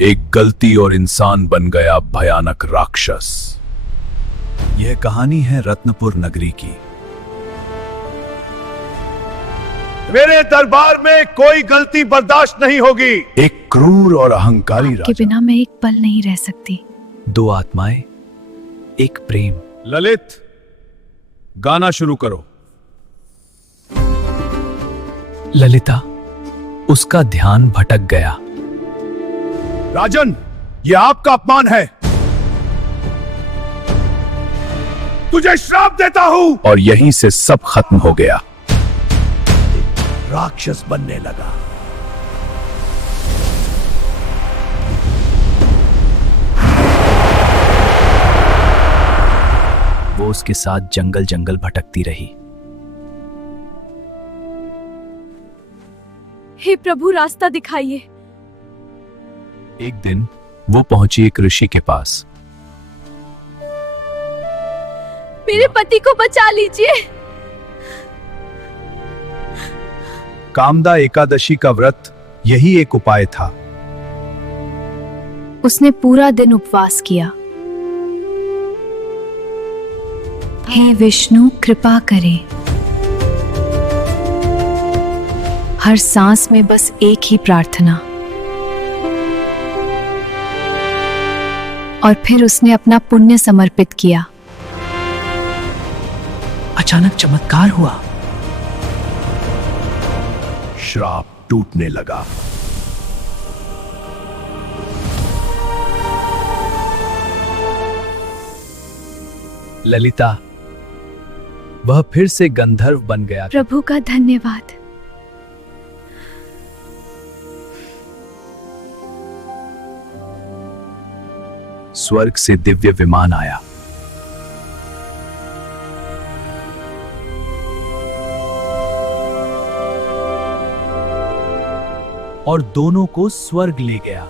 एक गलती और इंसान बन गया भयानक राक्षस। यह कहानी है रत्नपुर नगरी की। मेरे दरबार में कोई गलती बर्दाश्त नहीं होगी। एक क्रूर और अहंकारी के राजा, बिना मैं एक पल नहीं रह सकती। दो आत्माएं, एक प्रेम। ललित, गाना शुरू करो। ललिता, उसका ध्यान भटक गया। राजन, यह आपका अपमान है। तुझे श्राप देता हूं। और यहीं से सब खत्म हो गया। राक्षस बनने लगा। वो उसके साथ जंगल जंगल भटकती रही। हे प्रभु, रास्ता दिखाइए। एक दिन वो पहुंची एक ऋषि के पास। मेरे पति को बचा लीजिए। कामदा एकादशी का व्रत यही एक उपाय था। उसने पूरा दिन उपवास किया। हे विष्णु, कृपा करें। हर सांस में बस एक ही प्रार्थना। और फिर उसने अपना पुण्य समर्पित किया। अचानक चमत्कार हुआ। श्राप टूटने लगा। ललिता, वह फिर से गंधर्व बन गया। प्रभु का धन्यवाद। स्वर्ग से दिव्य विमान आया। और दोनों को स्वर्ग ले गया।